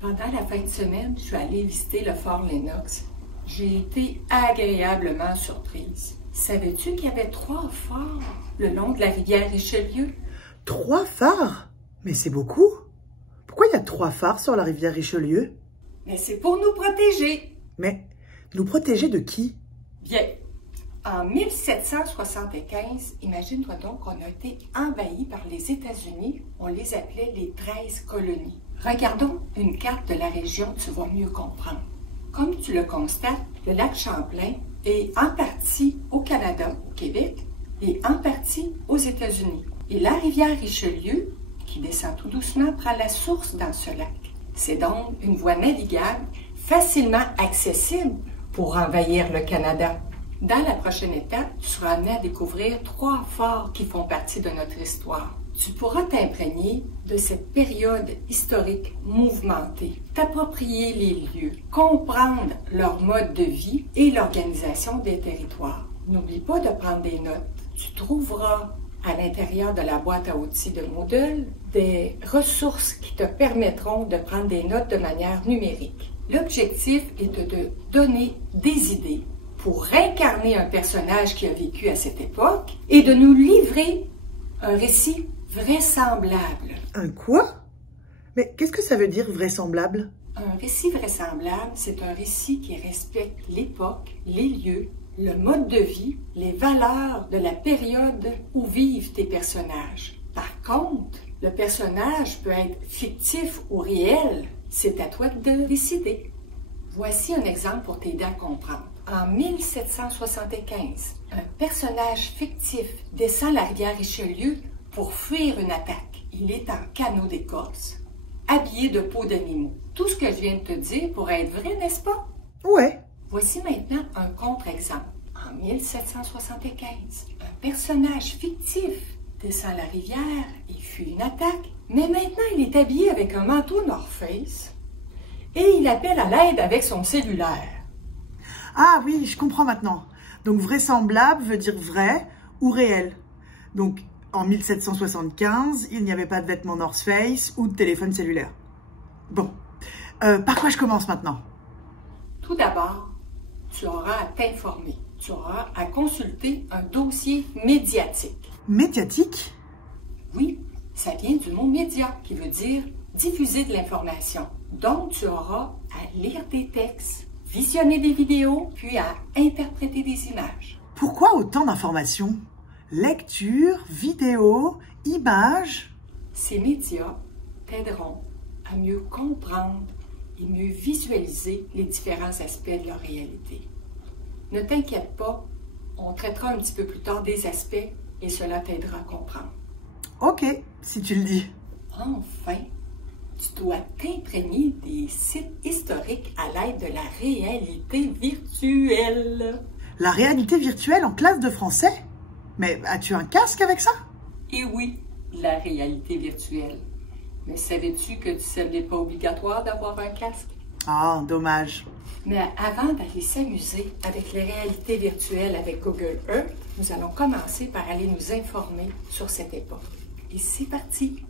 Pendant la fin de semaine, je suis allée visiter le fort Lennox. J'ai été agréablement surprise. Savais-tu qu'il y avait 3 phares le long de la rivière Richelieu? 3 phares? Mais c'est beaucoup. Pourquoi il y a 3 phares sur la rivière Richelieu? Mais c'est pour nous protéger. Mais nous protéger de qui? Bien, en 1775, imagine-toi donc qu'on a été envahis par les États-Unis. On les appelait les 13 colonies. Regardons une carte de la région, tu vas mieux comprendre. Comme tu le constates, le lac Champlain est en partie au Canada, au Québec, et en partie aux États-Unis. Et la rivière Richelieu, qui descend tout doucement, prend la source dans ce lac. C'est donc une voie navigable facilement accessible pour envahir le Canada. Dans la prochaine étape, tu seras amené à découvrir 3 forts qui font partie de notre histoire. Tu pourras t'imprégner de cette période historique mouvementée, t'approprier les lieux, comprendre leur mode de vie et l'organisation des territoires. N'oublie pas de prendre des notes. Tu trouveras à l'intérieur de la boîte à outils de Moodle des ressources qui te permettront de prendre des notes de manière numérique. L'objectif est de te donner des idées pour incarner un personnage qui a vécu à cette époque et de nous livrer un récit vraisemblable. Un quoi? Mais qu'est-ce que ça veut dire vraisemblable? Un récit vraisemblable, c'est un récit qui respecte l'époque, les lieux, le mode de vie, les valeurs de la période où vivent tes personnages. Par contre, le personnage peut être fictif ou réel. C'est à toi de décider. Voici un exemple pour t'aider à comprendre. En 1775, un personnage fictif descend la rivière Richelieu pour fuir une attaque. Il est en canot d'écorce, habillé de peau d'animaux. Tout ce que je viens de te dire pourrait être vrai, n'est-ce pas? Ouais. Voici maintenant un contre-exemple. En 1775, un personnage fictif descend la rivière et fuit une attaque, mais maintenant il est habillé avec un manteau North Face et il appelle à l'aide avec son cellulaire. Ah oui, je comprends maintenant. Donc vraisemblable veut dire vrai ou réel. Donc en 1775, il n'y avait pas de vêtements North Face ou de téléphone cellulaire. Bon, par quoi je commence maintenant? Tout d'abord, tu auras à t'informer. Tu auras à consulter un dossier médiatique. Médiatique? Oui, ça vient du mot média, qui veut dire diffuser de l'information. Donc, tu auras à lire des textes, visionner des vidéos, puis à interpréter des images. Pourquoi autant d'informations? Lecture, vidéo, images? Ces médias t'aideront à mieux comprendre et mieux visualiser les différents aspects de leur réalité. Ne t'inquiète pas, on traitera un petit peu plus tard des aspects et cela t'aidera à comprendre. Ok, si tu le dis. Enfin, tu dois t'imprégner des sites historiques à l'aide de la réalité virtuelle. La réalité virtuelle en classe de français? Mais as-tu un casque avec ça? Et oui, la réalité virtuelle. Mais savais-tu que ce n'est pas obligatoire d'avoir un casque? Ah, dommage. Mais avant d'aller s'amuser avec les réalités virtuelles avec Google Earth, nous allons commencer par aller nous informer sur cette époque. Et c'est parti!